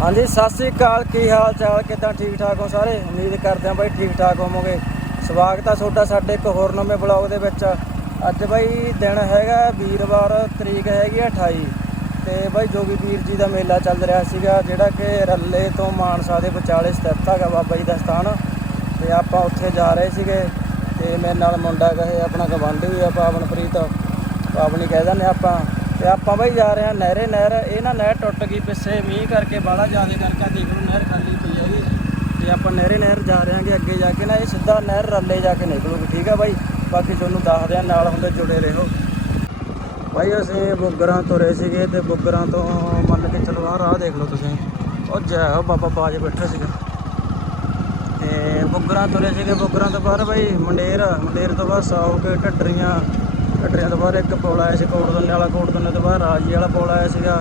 ਹਾਂਜੀ, ਸਤਿ ਸ੍ਰੀ ਅਕਾਲ। ਕੀ ਹਾਲ ਚਾਲ ਕਿਦਾਂ ਠੀਕ ਠਾਕ ਹੋ ਸਾਰੇ? ਉਮੀਦ ਕਰਦੇ ਹਾਂ ਬਾਈ ਠੀਕ ਠਾਕ ਹੋਵੋਗੇ। ਸਵਾਗਤ ਆ ਤੁਹਾਡਾ ਸਾਡੇ ਇੱਕ ਹੋਰ ਨਵੇਂ ਬਲੌਗ ਦੇ ਵਿੱਚ। ਅੱਜ ਬਾਈ ਦਿਨ ਹੈਗਾ ਵੀਰਵਾਰ ਤਰੀਕ ਹੈਗੀ ਆ 28 ਤੇ ਬਾਈ ਜੋਗੀ ਵੀਰ ਜੀ ਦਾ ਮੇਲਾ ਚੱਲ ਰਿਹਾ ਸੀਗਾ, ਜਿਹੜਾ ਕਿ ਰੱਲੇ ਤੋਂ ਮਾਨਸਾ ਦੇ ਵਿਚਾਲੇ ਸਥਿਤ ਹੈਗਾ ਬਾਬਾ ਜੀ ਦਾ ਸਥਾਨ। ਤੇ ਆਪਾਂ ਉੱਥੇ ਜਾ ਰਹੇ ਸੀਗੇ। ਤੇ ਮੇਰੇ ਨਾਲ ਮੁੰਡਾ ਕਹੇ, ਆਪਣਾ ਗਵਾਂਢੀ ਵੀ ਆ, ਪਾਵਨਪ੍ਰੀਤ। ਪਾਵਨੀ ਕਹਿ ਦਿੰਦੇ ਆਪਾਂ। ਤੇ ਆਪਾਂ ਬਾਈ ਜਾ ਰਹੇ ਹਾਂ ਨਹਿਰੇ, ਨਹਿਰ, ਇਹ ਨਾ ਨਹਿਰ ਟੁੱਟ ਗਈ ਪਿੱਛੇ, ਮੀਂਹ ਕਰਕੇ ਬਾਹਲਾ ਜ਼ਿਆਦਾ ਕਰਕੇ ਦੇਖ ਲਓ ਨਹਿਰ ਖਾਲੀ ਪਈ ਹੈਗੀ ਤੇ ਆਪਾਂ ਨਹਿਰੇ, ਨਹਿਰ ਜਾ ਰਹੇ ਹਾਂਗੇ, ਅੱਗੇ ਜਾ ਕੇ ਨਾ ਇਹ ਸਿੱਧਾ ਨਹਿਰ ਰੱਲੇ ਜਾ ਕੇ ਨਿਕਲੂਗੀ, ਠੀਕ ਆ ਬਾਈ? ਬਾਕੀ ਤੁਹਾਨੂੰ ਦੱਸਦੇ ਆ ਨਾਲ ਹੁੰਦੇ ਜੁੜੇ ਰਹੋ। ਬਾਈ ਅਸੀਂ ਬੁੱਗਰਾਂ ਤੁਰੇ ਸੀਗੇ ਤੇ ਬੁੱਗਰਾਂ ਤੋਂ ਮੰਨ ਕੇ ਚਲੋ ਆਹ ਰਾਹ ਦੇਖ ਲਓ ਤੁਸੀਂ। ਉਹ ਜੈ ਹੋ ਬਾਬਾ ਬਾਜ ਬੈਠਾ ਸੀਗਾ। ਤੇ ਬੁੱਗਰਾਂ ਤੁਰੇ ਸੀਗੇ, ਬੁੱਗਰਾਂ ਤੋਂ ਬਾਅਦ ਬਾਈ ਮੰਡੇਰ ਮੰਡੇਰ ਤੋਂ ਬਾਅਦ ਸੌ ਕੇ, ਢੱਡਰੀਆਂ ਢੱਡਰੀਆਂ ਤੋਂ ਬਾਅਦ ਇੱਕ ਪੁਲ ਆਇਆ ਸੀ ਕੋਟ ਦੰਨੇ ਵਾਲਾ ਕੋਟਦੰਨੇ ਤੋਂ ਬਾਅਦ ਰਾਜੀ ਵਾਲਾ ਪੁਲ ਆਇਆ ਸੀਗਾ।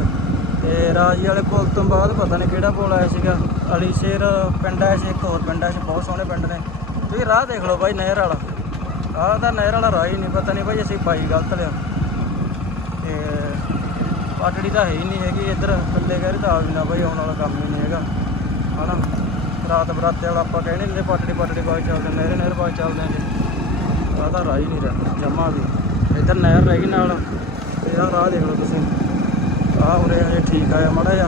ਤੇ ਰਾਜੀ ਵਾਲੇ ਪੁਲ ਤੋਂ ਬਾਅਦ ਪਤਾ ਨਹੀਂ ਕਿਹੜਾ ਪੁਲ ਆਇਆ ਸੀਗਾ। ਅਲੀ ਸ਼ੇਰ ਪਿੰਡ ਆਇਆ ਸੀ, ਇੱਕ ਹੋਰ ਪਿੰਡ ਆਇਆ ਸੀ, ਬਹੁਤ ਸੋਹਣੇ ਪਿੰਡ ਨੇ। ਤੁਸੀਂ ਰਾਹ ਦੇਖ ਲਓ ਬਾਈ, ਨਹਿਰ ਵਾਲਾ। ਆਹ ਤਾਂ ਨਹਿਰ ਵਾਲਾ ਰਾਹ ਹੀ ਨਹੀਂ ਪਤਾ ਨਹੀਂ ਬਾਈ ਅਸੀਂ ਬਾਈ ਗਲਤ ਲਿਆ। ਤੇ ਪਾਟੜੀ ਤਾਂ ਹੈ ਹੀ ਨਹੀਂ ਹੈਗੀ ਇੱਧਰ ਕੱਲੇ ਕਹਿ ਤਾਂ ਆ ਵੀ ਨਾ ਬਾਈ, ਆਉਣ ਵਾਲਾ ਕੰਮ ਹੀ ਨਹੀਂ ਹੈਗਾ। ਹਨਾ? ਰਾਤ ਬਰਾਤੇ ਵਾਲਾ ਆਪਾਂ ਕਹਿੰਦੇ ਨੇ ਪਾਟੜੀ ਪਾਟੜੀ ਬਾਈ ਚੱਲਦੇ, ਨਹਿਰੇ ਨਹਿਰ ਬਾਈ ਚੱਲਦੇ ਆਂਗੇ ਆਹ ਤਾਂ ਰਾਹ ਹੀ ਨਹੀਂ ਰਿਹਾ ਜਮਾ ਵੀ। ਇੱਧਰ ਨਹਿਰ ਰਹਿ ਗਈ ਨਾਲ। ਤੇ ਆਹ ਰਾਹ ਦੇਖ ਲਓ ਤੁਸੀਂ। ਆਹ ਉਰੇ ਹਜੇ ਠੀਕ ਆਇਆ ਮਾੜਾ ਜਿਹਾ।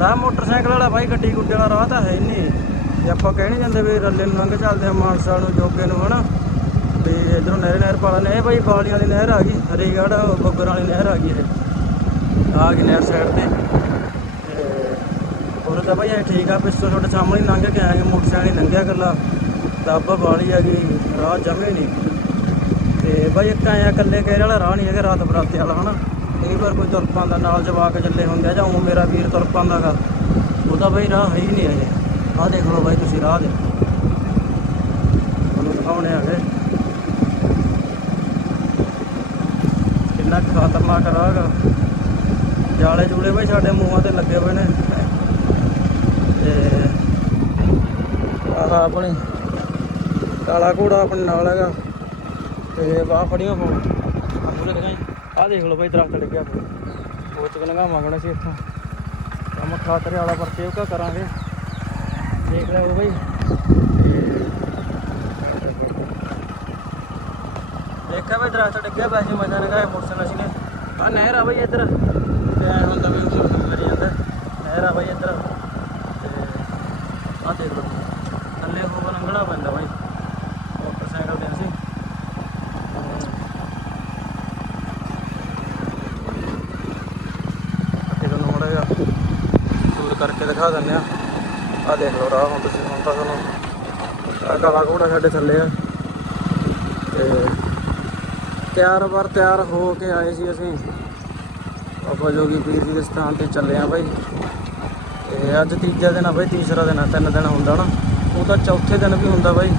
ਰਾਹ ਮੋਟਰਸਾਈਕਲ ਵਾਲਾ ਬਾਈ, ਗੱਡੀ ਗੁੱਡੇ ਵਾਲਾ ਰਾਹ ਤਾਂ ਹੈ ਹੀ ਨਹੀਂ। ਤੇ ਆਪਾਂ ਕਹਿ ਨਹੀਂ ਜਾਂਦੇ ਵੀ ਰੱਲੇ ਨੂੰ ਲੰਘ ਚੱਲਦੇ ਆ ਮਾਨਸਾ ਨੂੰ, ਜੋਗੇ ਨੂੰ, ਹਨਾ। ਵੀ ਇਧਰੋਂ ਨਹਿਰ ਨਹਿਰ ਪਾਲਾ ਨੇ ਇਹ ਬਾਈ ਬਾਲੀ ਵਾਲੀ ਨਹਿਰ ਆ ਗਈ। ਹਰੀਗੜ੍ਹ ਬੱਗਰ ਵਾਲੀ ਨਹਿਰ ਆ ਗਈ ਇਹ। ਆ ਗਈ ਨਹਿਰ ਸਾਈਡ ਤੇ। ਤੇ ਹੋਰ ਤਾਂ ਬਾਈ ਇਹ ਠੀਕ ਆ। ਪਿੱਛੋਂ ਤੁਹਾਡੇ ਸਾਹਮਣੇ ਲੰਘ ਕੇ ਆਏ ਮੋਟਰਸਾਈਕਲ ਹੀ ਲੰਘਿਆ ਗੱਲਾ ਦੱਬ ਬਾਲੀ ਆ ਗਈ। ਰਾਹ ਜਮੇ ਨਹੀਂ। ਤੇ ਬਾਈ ਇੱਕ ਆਇਆ ਇਕੱਲੇ ਕਹਿ ਵਾਲਾ ਰਾਹ ਨਹੀਂ ਹੈਗਾ, ਰਾਤ ਬਰਾਤੇ ਵਾਲਾ, ਹਨਾ? ਕਈ ਵਾਰ ਕੋਈ ਤੁਰ ਪਾਉਂਦਾ ਨਾਲ ਜਵਾਕ ਚੱਲੇ ਹੁੰਦੇ ਆ, ਜਾਂ ਉਹ ਮੇਰਾ ਵੀਰ ਤੁਰ ਪਾਉਂਦਾਗਾ ਉਹਦਾ ਬਾਈ ਰਾਹ ਹੈ ਹੀ ਨਹੀਂ ਅਜੇ ਆਹ ਦੇਖ ਲਓ ਬਾਈ ਤੁਸੀਂ ਰਾਹ ਦੇ। ਤੁਹਾਨੂੰ ਦਿਖਾਉਣੇ ਆ ਗਏ ਕਿੰਨਾ ਖਤਰਨਾਕ ਰਾਹ ਗਾ। ਜਾਲੇ ਜੂਲੇ ਬਾਈ ਸਾਡੇ ਮੂੰਹਾਂ ਤੇ ਲੱਗੇ ਹੋਏ ਨੇ। ਤੇ ਆਹ ਆਪਣੀ ਕਾਲਾ ਘੋੜਾ ਆਪਣੇ ਨਾਲ ਹੈਗਾ। ਤੇ ਬਾਹ ਫੜੀਆਂ ਫੋਨ ਪੂਰੇ ਦਿਖਾਈ ਆਹ ਦੇਖ ਲਓ ਬਾਈ, ਦਰਖਤ ਡਿੱਗਿਆ ਪਿਆ ਉਹ ਚ ਮੰਗਣਾ ਸੀ ਇੱਥੋਂ। ਕੰਮ ਖਾਤਰੇ ਵਾਲਾ ਪਰਚੇ ਉਹ ਕਰਾਂਗੇ? ਦੇਖ ਲਓ ਬਾਈ। ਦੇਖਿਆ ਬਾਈ, ਦਰਖਤ ਡਿੱਗਿਆ ਪਿਆ ਸੀ ਮਜ਼ਾ ਨਗਾ ਮੋਟਰਸਾਈਕਲ ਅਸੀਂ ਨੇ। ਆ ਨਹਿਰ ਆ ਬਾਈ ਇੱਧਰ। ਤੇ ਐਂ ਹੁੰਦਾ ਵੀ ਉੱਪਰ ਕਰੀ ਜਾਂਦਾ। ਨਹਿਰ ਆ ਬਾਈ ਇੱਧਰ। ਤੇ ਆ ਦੇਖ ਲਓ। ਥੱਲੇ ਹੋ ਲੰਘਣਾ ਪੈਂਦਾ ਬਾਈ ਮੋਟਰਸਾਈਕਲ ਤੇ ਅਸੀਂ ਅੱਗੇ ਤੁਹਾਨੂੰ ਮੜਾ ਜਿਹਾ ਦੂਰ ਕਰਕੇ ਦਿਖਾ ਦਿੰਦੇ ਆ। ਆ ਦੇਖ ਲਓ ਰਾਹ ਹੁਣ ਤੁਸੀਂ, ਹੁਣ ਤਾਂ ਤੁਹਾਨੂੰ ਆ ਕਾਲਾ ਘੋੜਾ ਸਾਡੇ ਥੱਲੇ ਆ। ਤੇ ਤਿਆਰ ਬਰ ਤਿਆਰ ਹੋ ਕੇ ਆਏ ਸੀ ਅਸੀਂ। ਬਾਬਾ ਜੋਗੀ ਪੀਰ ਜੀ ਦੇ ਸਥਾਨ ਤੇ ਚੱਲੇ ਆ ਬਾਈ। ਤੇ ਅੱਜ ਤੀਜਾ ਦਿਨ ਆ ਬਾਈ, ਤੀਸਰਾ ਦਿਨ ਆ, ਤਿੰਨ ਦਿਨ ਹੁੰਦਾ ਨਾ। ਉਹ ਤਾਂ ਚੌਥੇ ਦਿਨ ਵੀ ਹੁੰਦਾ ਬਾਈ।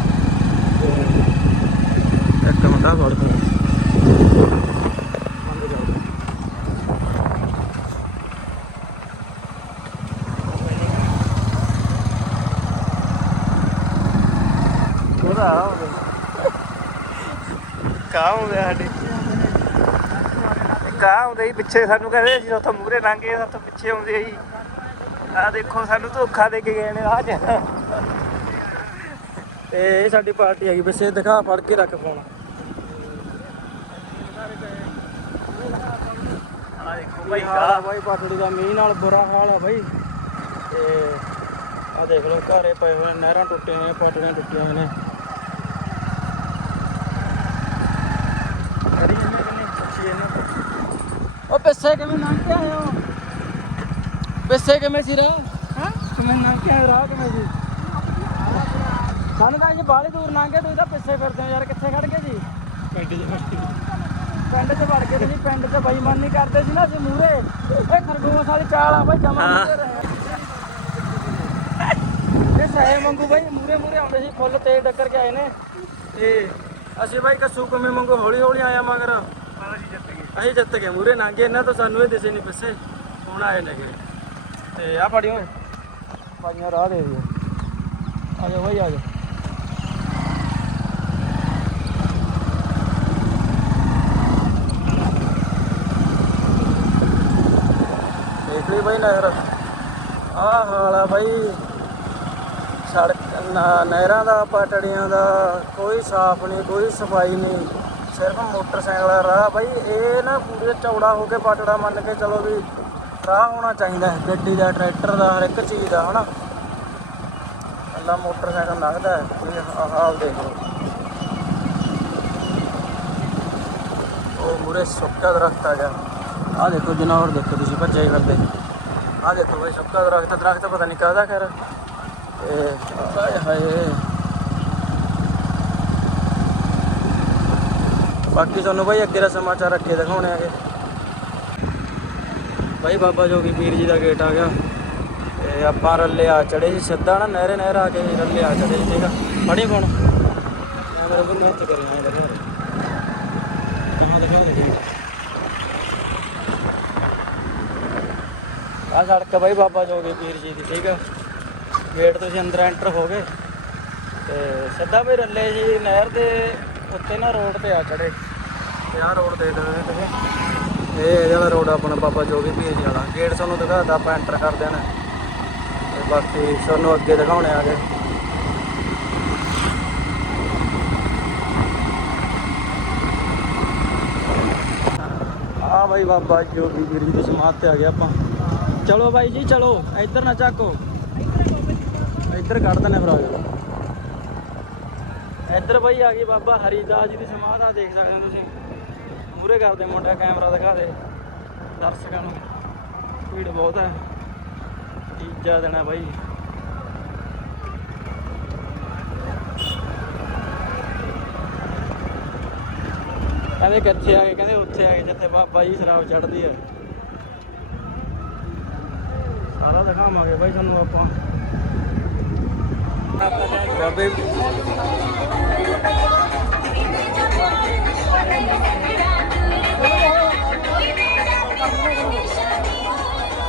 ਤੇ ਇੱਕ ਮਿੰਟ ਆ, ਫੜ ਤੂੰ ਬੰਦ ਕਰ ਦੇ। ਸਾਡੇ? ਪਿੱਛੇ? ਸਾਨੂੰ ਕਹਿੰਦੇ ਉੱਥੋਂ ਲੰਘੇ ਪਿੱਛੇ ਆਉਂਦੇ ਸੀ। ਆ ਦੇਖੋ ਸਾਨੂੰ ਧੋਖਾ ਦੇ ਕੇ ਗਏ ਨੇ ਆ ਜਾ ਤੇ ਇਹ ਸਾਡੀ ਪਾਰਟੀ ਹੈਗੀ ਵੈਸੇ ਦਿਖਾ ਫੜ ਕੇ ਰੱਖ ਫੋਨ। ਆ ਦੇਖੋ ਭਾਈ ਭਾਈ ਹਾਲ ਆ ਕਾਹ। ਬਾਈ ਪਾਟੜੀ ਦਾ ਮੀਂਹ ਨਾਲ ਬੁਰਾ ਹਾਲ ਆ ਬਾਈ। ਤੇ ਆ ਦੇਖ ਲਓ ਘਰੇ ਪਏ ਹੋਏ ਨਹਿਰਾਂ ਟੁੱਟੀਆਂ ਹੋਈਆਂ ਪਾਟੜੀਆਂ ਟੁੱਟੀਆਂ ਹੋਈਆਂ ਨੇ ਕਰੀ ਜਾਂਦੇ ਕਿੰਨੇ ਪੁੱਛੀ ਇਹਨੂੰ ਉਹ ਪਿੱਛੇ ਕਿਵੇਂ ਲੰਘ ਕੇ ਆਏ ਹੋ? ਪਿੱਛੇ ਕਿਵੇਂ ਸੀ ਰਾਹ? ਹਾਂ? ਕਿਵੇਂ ਲੰਘ ਕੇ ਆਏ ਰਾਹ ਕਿਵੇਂ ਸੀ? ਸਾਨੂੰ ਤਾਂ ਜੀ ਬਾਹਲੀ ਦੂਰ ਲੰਘ ਗਏ ਤੁਸੀਂ ਤਾਂ ਪਿੱਛੇ ਫਿਰਦੇ ਹੋ ਯਾਰ ਕਿੱਥੇ ਖੜ ਗਏ ਜੀ? ਪਿੰਡ ਦੇ ਪਿੰਡ 'ਚ ਵੜ ਕੇ ਤੁਸੀਂ ਪਿੰਡ 'ਚ ਬੇਈਮਾਨੀ ਕਰਦੇ ਸੀ ਨਾ ਅਸੀਂ ਮੂਰੇ ਇਹ ਖਰਗੋਸ਼ ਵਾਲੀ ਚਾਲ ਆ ਬਾਈ ਜਮਾ ਹਾਂ। ਮੂਰੇ ਰਹੇ। ਇਹ ਸਹੇ ਮੰਗੂ ਬਾਈ ਮੂਰੇ ਮੂਰੇ ਆਉਂਦੇ ਸੀ ਫੁੱਲ ਤੇਲ ਟੱਕਰ ਕੇ ਆਏ ਨੇ। ਤੇ ਅਸੀਂ ਬਾਈ ਕੱਸੂ ਕਮੇ ਮੰਗੂ ਹੌਲੀ ਹੌਲੀ ਆਇਆ ਮਗਰ। ਅਸੀਂ ਜਿੱਤ ਗਏ ਮੂਰੇ ਨਾਂਗੇ ਇਹਨਾਂ ਤੋਂ ਸਾਨੂੰ ਇਹ ਦਿਸੇ ਨਹੀਂ ਪਿੱਛੇ, ਹੁਣ ਆਏ ਨੇਗੇ। ਤੇ ਆ ਫੜੀ ਪਾਈਆਂ ਰਾਹ ਦੇ ਦਿਓ। ਆ ਜਾਓ ਬਾਈ, ਆ ਜਾਓ। ਦੇਖ ਲਈ ਬਾਈ ਨਹਿਰ। ਆਹ ਹਾਲ ਆ ਬਾਈ। ਸੜਕ ਨਹਿਰਾਂ ਦਾ, ਪਟੜੀਆਂ ਦਾ ਕੋਈ ਸਾਫ਼ ਨਹੀਂ ਕੋਈ ਸਫ਼ਾਈ ਨਹੀਂ ਸਿਰਫ ਮੋਟਰਸਾਈਕਲ ਦਾ ਰਾਹ ਬਾਈ ਇਹ ਨਾ ਪੂਰੇ ਚੌੜਾ ਹੋ ਕੇ ਪਟੜਾ ਮੰਨ ਕੇ ਚਲੋ ਵੀ ਰਾਹ ਹੋਣਾ ਚਾਹੀਦਾ ਹੈ ਗੱਡੀ ਦਾ ਟਰੈਕਟਰ ਦਾ ਹਰ ਇੱਕ ਚੀਜ਼ ਦਾ ਹਨਾ? ਅੱਲਾ ਮੋਟਰਸਾਈਕਲ ਤੁਸੀਂ ਆਹ ਹਾਲ ਦੇਖ ਲਓ। ਉਹ ਮੂਰੇ ਸੁੱਕਾ ਦਰਖਤ ਆ ਗਿਆ। ਆਹ ਦੇਖੋ ਜਨਾਵਰ ਦੇਖੋ ਤੁਸੀਂ ਭੱਜੇ ਹੀ ਫਿਰਦੇ। ਆਹ ਦੇਖੋ ਬਈ ਸੁੱਕਾ ਦਰਖਤ ਦਰਖਤ ਪਤਾ ਨਹੀਂ ਕਾਹਦਾ ਖੈਰ। ਇਹ ਹਾਏ ਹਾਏ। ਬਾਕੀ ਤੁਹਾਨੂੰ ਬਾਈ ਅੱਗੇ ਦਾ ਸਮਾਚਾਰ ਅੱਗੇ ਦਿਖਾਉਣੇ ਆਗੇ ਬਾਈ ਬਾਬਾ ਜੋਗੀ ਪੀਰ ਜੀ ਦਾ ਗੇਟ ਆ ਗਿਆ। ਤੇ ਆਪਾਂ ਰੱਲੇ ਆ ਚੜੇ ਸੀ ਸਿੱਧਾ ਨਾ ਨਹਿਰੇ ਨਹਿਰ ਆ ਕੇ ਰੱਲੇ ਆ ਚੜੇ ਸੀ ਠੀਕ ਆ? ਫੜੀ ਫੋਨ ਕੈਮਰਾ ਬੰਦ ਹੱਥ ਕਰਿਆ ਆਏ ਦਿਖਾ ਕਹਾਂ ਦਿਖਾ ਆ ਸੜਕ ਬਾਈ ਬਾਬਾ ਜੋਗੀ ਪੀਰ ਜੀ ਦੀ, ਠੀਕ ਆ? ਗੇਟ ਤੁਸੀਂ ਅੰਦਰ ਐਂਟਰ ਹੋ ਗਏ। ਤੇ ਸਿੱਧਾ ਵੀ ਰੱਲੇ ਜੀ ਨਹਿਰ ਦੇ ਉੱਤੇ ਨਾ ਰੋਡ ਤੇ ਆ ਚੜੇ ਤੇ ਆਹ ਰੋਡ ਦੇਖ ਰਹੇ ਤੁਸੀਂ। ਇਹ ਇਹ ਵਾਲਾ ਰੋਡ ਆਪਣਾ ਬਾਬਾ ਜੋਗੀ ਪੀਰ ਵਾਲਾ। ਗੇਟ ਤੁਹਾਨੂੰ ਦਿਖਾਦਾ ਆਪਾਂ ਐਂਟਰ ਕਰ ਦੇਣਾ। ਤੇ ਬਾਕੀ ਤੁਹਾਨੂੰ ਅੱਗੇ ਦਿਖਾਉਣੇ ਆ ਗਏ ਆ ਬਾਈ ਬਾਬਾ ਜੋਗੀ ਪੀਰ ਜੀ ਦੇ ਸਮਾਧ ਤੇ ਆ ਗਏ ਆਪਾਂ। ਚਲੋ ਬਾਈ ਜੀ, ਚਲੋ। ਇੱਧਰ ਨਾ ਚੱਕੋ ਇੱਧਰ ਕੱਢ ਦਨੇ ਭਰਾ ਜੀ। ਇੱਧਰ ਬਾਈ ਆ ਗਈ ਬਾਬਾ ਹਰੀਦਾਸ ਜੀ ਦੀ ਸਮਾਧਾ ਦੇਖ ਸਕਦੇ ਹੋ ਤੁਸੀਂ। ਮੂਰੇ ਕਰਦੇ ਮੁੰਡਾ, ਕੈਮਰਾ ਦਿਖਾ ਦੇ। ਦਰਸ਼ਕਾਂ ਨੂੰ। ਭੀੜ ਬਹੁਤ ਹੈ। ਤੀਜਾ ਦਿਨ ਹੈ ਬਾਈ। ਕਹਿੰਦੇ ਕਿੱਥੇ ਆ ਗਏ? ਕਹਿੰਦੇ ਉੱਥੇ ਆ ਗਏ, ਜਿੱਥੇ ਬਾਬਾ ਜੀ ਸ਼ਰਾਬ ਚੜਦੀ ਹੈ। ਸਾਰਾ ਦਿਖਾਵਾਂਗੇ ਬਾਈ ਸਾਨੂੰ ਆਪਾਂ। ਬਾਬੇ।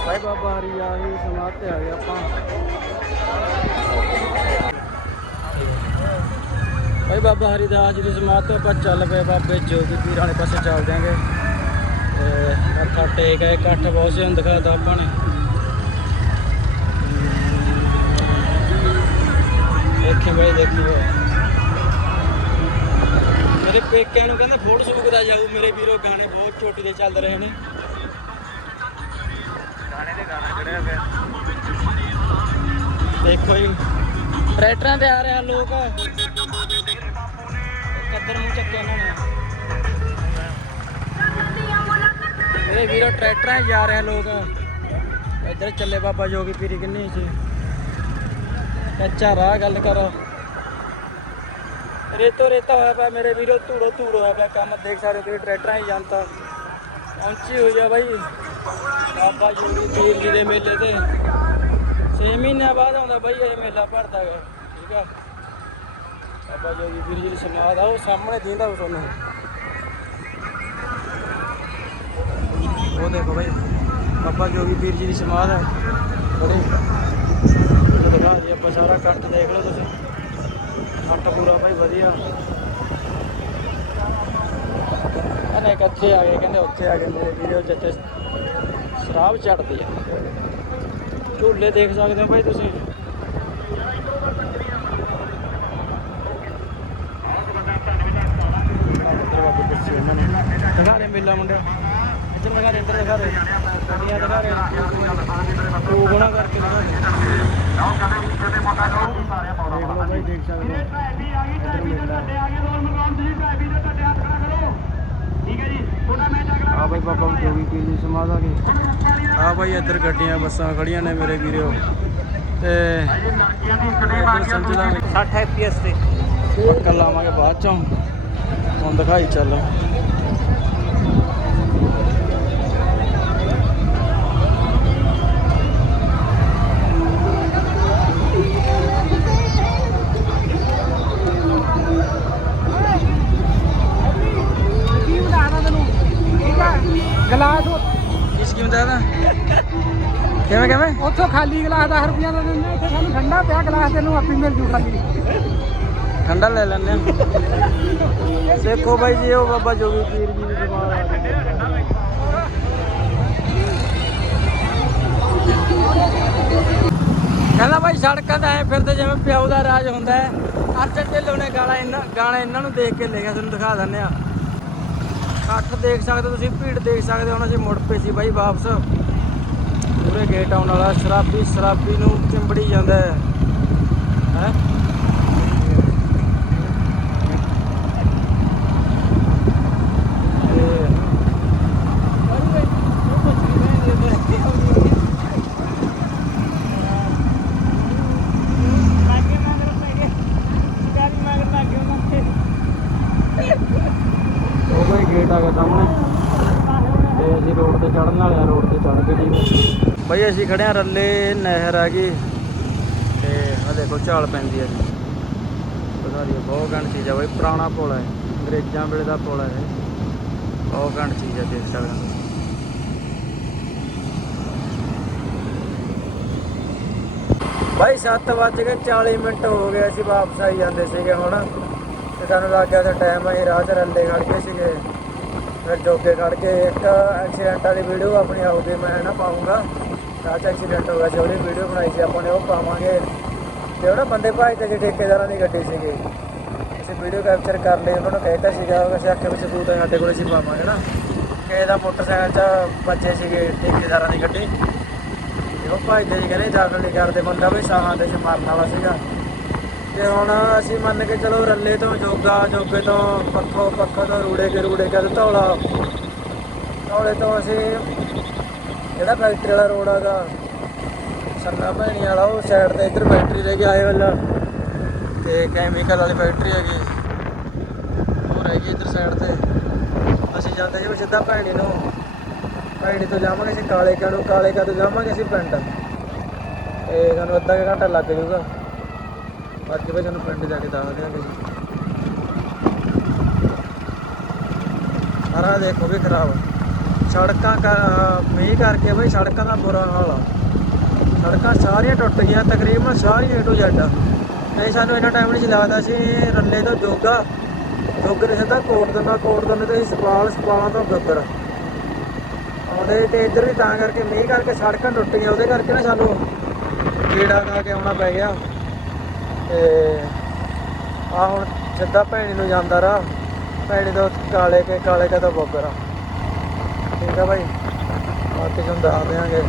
ਭਾਈ ਬਾਬਾ ਹਰੀ ਆ ਗਏ ਸਮਾਧ ਤੇ ਆ ਗਏ ਆਪਾਂ। ਭਾਈ ਬਾਬਾ ਹਰੀਦਾਸ ਜੀ ਦੀ ਸਮਾਧ ਤੋਂ ਆਪਾਂ ਚੱਲ ਪਏ ਬਾਬੇ ਜੋਗੀ ਪੀਰ ਵਾਲੇ ਪਾਸੇ ਚੱਲ ਦਿਆਂਗੇ ਮੱਥਾ ਟੇਕ ਹੈ ਇਕੱਠ ਬਹੁਤ ਸੀ ਦਿਖਾਤਾ ਆਪਾਂ ਨੇ। ਦੇਖੀ ਮੇਰੇ ਦੇਖੀ ਮੇਰੇ ਪੇਕਿਆਂ ਨੂੰ ਕਹਿੰਦੇ ਫੋੜ ਸੁਕਦਾ ਜਾਊ ਮੇਰੇ ਵੀਰੋ ਗਾਣੇ ਬਹੁਤ ਚੋਟੀ ਦੇ ਚੱਲ ਰਹੇ ਨੇ। ਗਾਣੇ ਦੇ ਗਾਣਾ ਚੜਿਆ ਪਿਆ ਦੇਖੋ ਜੀ। ਟਰੈਕਟਰਾਂ ਤੇ ਆ ਰਿਹਾ ਲੋਕ। ਕੱਦਰ ਮੂੰਹ ਚੱਕਿਆ ਇਹਨਾਂ ਨੇ। ਮੇਰੇ ਵੀਰੋ ਟਰੈਕਟਰਾਂ ਜਾ ਰਹੇ ਆ ਲੋਕ। ਇੱਧਰ ਚੱਲੇ ਬਾਬਾ ਜੋਗੀ ਪੀਰੀ ਕਿੰਨੀ ਸੀ। ਕੱਚਾ ਰਾਹ ਗੱਲ ਕਰੋ। ਰੇਤੋ ਰੇਤਾ ਹੋਇਆ ਪਿਆ ਮੇਰੇ ਵੀਰੋ, ਧੂੜੋ ਧੂੜ ਹੋਇਆ ਪਿਆ ਕੰਮ। ਦੇਖ ਸਕਦੇ ਤੁਸੀਂ, ਟਰੈਕਟਰਾਂ 'ਚ ਜਾਂਦਾ ਪਹੁੰਚੀ ਹੋਈ ਆ ਬਾਈ। ਬਾਬਾ ਜੋਗੀ ਪੀਰ ਜੀ ਦੇ ਮੇਲੇ ਤੇ। 6 ਮਹੀਨਿਆਂ ਬਾਅਦ ਆਉਂਦਾ ਬਾਈ ਇਹ ਮੇਲਾ ਭਰਦਾ ਗਾ। ਠੀਕ ਆ। ਬਾਬਾ ਜੋਗੀ ਪੀਰ ਜੀ ਦੀ ਸਮਾਧ ਆ, ਉਹ ਸਾਹਮਣੇ ਦਿੰਦਾ ਤੁਹਾਨੂੰ। ਉਹ ਦੇਖੋ ਬਾਈ, ਬਾਬਾ ਜੋਗੀ ਪੀਰ ਜੀ ਦੀ ਸਮਾਧ ਹੈ ਬੜੇ। ਇਹ ਦਿਖਾ ਦੀ ਆਪਾਂ ਸਾਰਾ ਕੱਟ ਦੇਖ ਲਓ ਤੁਸੀਂ। ਕੱਟ ਪੂਰਾ ਭਾਈ, ਵਧੀਆ। ਕਹਿੰਦੇ ਕਿੱਥੇ ਆ ਗਏ, ਕਹਿੰਦੇ ਉੱਥੇ ਆ ਗਏ। ਮੇਰੇ ਵੀਡੀਓ ਜਿੱਥੇ ਸ਼ਰਾਬ ਚੜਦੀ ਆ। ਝੂਲੇ ਦੇਖ ਸਕਦੇ ਹੋ ਭਾਈ ਤੁਸੀਂ ਦਿਖਾ ਰਹੇ ਮੇਲਾ ਮੁੰਡਿਆ ਇੱਧਰ ਦਿਖਾ ਰਹੇ ਇੱਧਰ ਦਿਖਾ ਰਹੇ ਗੱਡੀਆਂ ਦਿਖਾ ਰਹੇ ਉਹ ਗੁਣਾ ਕਰਕੇ ਦਿਖਾ ਰਹੇ ਦੇਖ ਲਓ ਭਾਈ ਦੇਖ ਸਕਦੇ ਹੋ ਇੱਧਰ ਮੇਲਾ ਆ ਭਾਈ ਬਾਬਾ ਜੋਗੀ ਪੀਰ ਜੀ ਸਮਾਧ ਆ ਭਾਈ ਇੱਧਰ ਗੱਡੀਆਂ ਬੱਸਾਂ ਖੜੀਆਂ ਨੇ ਮੇਰੇ ਵੀਰੋ। ਤੇ ਸੰਜਦਾ 60 ਐਫਪੀਐਸ ਤੇ। ਪੱਕਾ ਲਾਵਾਂਗੇ ਬਾਅਦ ਚੋਂ। ਹੁਣ ਦਿਖਾਈ ਚੱਲ। ਕਿਵੇਂ ਕਿਵੇਂ? ਉੱਥੋਂ ਖਾਲੀ ਗਲਾਸ 10 ਰੁਪਈਆ ਦਾ ਦਿੰਦੇ ਇੱਥੇ ਸਾਨੂੰ ਠੰਡਾ ਪਿਆ ਗਲਾਸ ਤੈਨੂੰ ਆਪੀ ਮਿਲ ਜੂ ਖਾਲੀ। ਠੰਡਾ ਲੈ ਲੈਣੇ ਦੇਖੋ ਭਾਈ ਜੀ ਉਹ ਬਾਬਾ ਜੋਗੀ ਪੀਰ ਜੀ ਦੀ ਗਈ। ਕਹਿੰਦਾ ਭਾਈ ਸੜਕਾਂ ਤਾਂ ਐ ਫਿਰਦੇ ਜਿਵੇਂ ਪਿਓ ਦਾ ਰਾਜ ਹੁੰਦਾ ਹੈ। ਅਰਜਨ ਢਿੱਲੋਂ ਨੇ ਗਾਣਾ ਇਹਨਾਂ ਗਾਣਾ ਇਹਨਾਂ ਨੂੰ ਦੇਖ ਕੇ ਲਿਖਿਆ ਤੁਹਾਨੂੰ ਦਿਖਾ ਦਿੰਦੇ ਆ। ਇਕੱਠ ਦੇਖ ਸਕਦੇ ਤੁਸੀਂ ਭੀੜ ਦੇਖ ਸਕਦੇ ਹੋ ਹੁਣ ਅਸੀਂ ਮੁੜ ਪਏ ਸੀ ਬਾਈ ਵਾਪਸ। ਪੂਰੇ ਗੇਟ ਆਉਣ ਵਾਲਾ ਸ਼ਰਾਬੀ ਸ਼ਰਾਬੀ ਨੂੰ ਚਿੰਬੜੀ ਜਾਂਦਾ ਹੈ। ਹੈ ਉਹ ਕੋਈ ਗੇਟ ਆ ਗਿਆ ਸਾਹਮਣੇ ਤੇ ਅਸੀਂ ਰੋਡ ਤੇ ਚੜਨ ਵਾਲੇ ਆ ਰੋਡ ਤੇ ਚੜ ਕੇ ਜੀ ਅਸੀਂ ਖੜਿਆ ਆ ਰੱਲੇ ਨਹਿਰ ਆ ਗਈ ਤੇ ਆ ਦੇਖੋ, ਝਾਲ ਪੈਂਦੀ ਹੈ ਪਤਾ ਨਹੀਂ, ਬਹੁਤ ਗੰਡ ਚੀਜ਼ ਆ ਬਈ, ਪੁਰਾਣਾ ਪੁਲ ਹੈ। ਅੰਗਰੇਜ਼ਾਂ ਵੇਲੇ ਦਾ ਪੁਲ ਹੈ ਬਹੁਤ ਗੰਡ ਚੀਜ਼ ਆ ਦੇਖ ਸਕਦੇ ਹੋ। ਭਾਈ 7 ਵੱਜ ਕੇ 40 ਮਿੰਟ ਹੋ ਗਏ, ਅਸੀਂ ਵਾਪਸ ਆਈ ਜਾਂਦੇ ਸੀਗੇ ਹੁਣ। ਤੇ ਸਾਨੂੰ ਲੱਗ ਗਿਆ ਤਾਂ ਟਾਈਮ ਅਸੀਂ ਰਾਹ 'ਚ ਰੱਲੇ ਖੜ ਗਏ ਸੀਗੇ। ਫਿਰ ਜੋਗੇ ਖੜ ਕੇ ਇੱਕ ਐਕਸੀਡੈਂਟਾਂ ਦੀ ਵੀਡੀਓ ਆਪਣੀ ਆਉਗੀ ਮੈਂ ਨਾ ਪਾਉਂਗਾ ਰਾਹ 'ਚ ਐਕਸੀਡੈਂਟ ਹੋ ਗਿਆ ਸੀ ਉਹਦੀ ਵੀਡੀਓ ਬਣਾਈ ਸੀ, ਆਪਾਂ ਨੇ ਉਹ ਪਾਵਾਂਗੇ। ਤੇ ਉਹਨਾਂ ਬੰਦੇ ਭਾਈ ਤੇ ਠੇਕੇਦਾਰਾਂ ਦੀ ਗੱਡੀ ਸੀਗੀ। ਅਸੀਂ ਵੀਡੀਓ ਕੈਪਚਰ ਕਰ ਲਈ ਉਹਨਾਂ ਨੂੰ ਕਹਿਤਾ ਸੀਗਾ ਅਸੀਂ ਆਖੇ ਵਿੱਚ ਸਬੂਤ ਹੈ ਸਾਡੇ ਕੋਲ ਅਸੀਂ ਪਾਵਾਂਗੇ ਨਾ। ਕਿਸੇ ਦਾ ਮੋਟਰਸਾਈਕਲ 'ਚ ਵੱਜੇ ਸੀਗੇ ਠੇਕੇਦਾਰਾਂ ਦੀ ਗੱਡੀ। ਤੇ ਉਹ ਭਾਈ ਤੇ ਜੀ ਕਹਿੰਦੇ ਦਾਖਲ ਨਹੀਂ ਕਰਦੇ ਬੰਦਾ ਵੀ ਸਾਹਾਂ ਦੇ ਚ ਮਰਨ ਵਾਲਾ ਸੀਗਾ। ਤੇ ਹੁਣ ਅਸੀਂ ਮੰਨ ਕੇ ਚਲੋ ਰੱਲੇ ਤੋਂ ਜੋਗਾ, ਜੋਗੇ ਤੋਂ ਪੱਖੋ ਪੱਖੋ ਤੋਂ ਰੂੜੇ ਕੇ ਰੂੜੇ ਕੇ ਧੌਲਾ ਧੌਲੇ ਤੋਂ ਅਸੀਂ ਜਿਹੜਾ ਫੈਕਟਰੀ ਵਾਲਾ ਰੋਡ ਹੈਗਾ ਸੰਨਾ ਭੈਣੀ ਵਾਲਾ, ਉਹ ਸਾਈਡ ਤੇ ਇੱਧਰ ਫੈਕਟਰੀ ਰਹਿ ਗਿਆ ਇਹ ਵਾਲਾ। ਤੇ ਕੈਮੀਕਲ ਵਾਲੀ ਫੈਕਟਰੀ ਹੈਗੀ। ਉਹ ਰਹਿ ਗਈ ਇੱਧਰ ਸਾਈਡ ਤੇ। ਅਸੀਂ ਜਾਂਦੇ ਜੀ ਸਿੱਧਾ ਭੈਣੀ ਨੂੰ। ਭੈਣੀ ਤੋਂ ਜਾਵਾਂਗੇ ਅਸੀਂ ਕਾਲੇ ਕਾ ਨੂੰ, ਕਾਲੇ ਕਾ ਤੋਂ ਜਾਵਾਂਗੇ ਅਸੀਂ ਪਿੰਡ। ਤੇ ਸਾਨੂੰ ਅੱਧਾ ਕੁ ਘੰਟਾ ਲੱਗ ਜਾਊਗਾ। ਬਾਕੀ ਵੀ ਤੁਹਾਨੂੰ ਪਿੰਡ ਜਾ ਕੇ ਦੱਸ ਦਿਆਂਗੇ ਜੀ। ਸਾਰਾ ਦੇਖੋ ਵੀ ਖਰਾਬ। ਸੜਕਾਂ ਕਰ ਮੀਂਹ ਕਰਕੇ ਬਈ ਸੜਕਾਂ ਦਾ ਬੁਰਾ ਹਾਲ ਆ। ਸੜਕਾਂ ਸਾਰੀਆਂ ਟੁੱਟ ਗਈਆਂ, ਤਕਰੀਬਨ ਸਾਰੀਆਂ ਏ ਟੂ ਜ਼ੈਡ ਨਹੀਂ ਸਾਨੂੰ ਇੰਨਾ ਟਾਈਮ ਨਹੀਂ ਸੀ ਲੱਗਦਾ ਸੀ ਰੱਲੇ ਤੋਂ ਜੋਗਾ, ਜੋਗੇ ਤੋਂ ਸਿੱਧਾ ਕੋਟ ਦੰਦਾ, ਕੋਟ ਦੰਦੇ ਤੋਂ ਅਸੀਂ ਸਪਾਲ ਸਪਾਲਾਂ ਤੋਂ ਗੱਬਰ ਆਉਂਦੇ ਤੇ ਇੱਧਰ ਵੀ ਤਾਂ ਕਰਕੇ ਮੀਂਹ ਕਰਕੇ ਸੜਕਾਂ ਟੁੱਟ ਗਈਆਂ, ਉਹਦੇ ਕਰਕੇ ਨਾ ਸਾਨੂੰ ਕੀੜਾ ਖਾ ਕੇ ਆਉਣਾ ਪੈ ਗਿਆ। ਤੇ ਆ ਹੁਣ ਸਿੱਧਾ ਭੈਣੀ ਨੂੰ ਜਾਂਦਾ ਰਾ ਭੈਣੀ ਤੋਂ ਕਾਲੇ ਕੇ, ਕਾਲੇ ਕਾ ਤੋਂ ਬੋਗਰ ਆ। ਠੀਕ ਆ ਭਾਈ ਬਾਕੀ ਤੁਹਾਨੂੰ ਦੱਸ ਦਿਆਂਗੇ।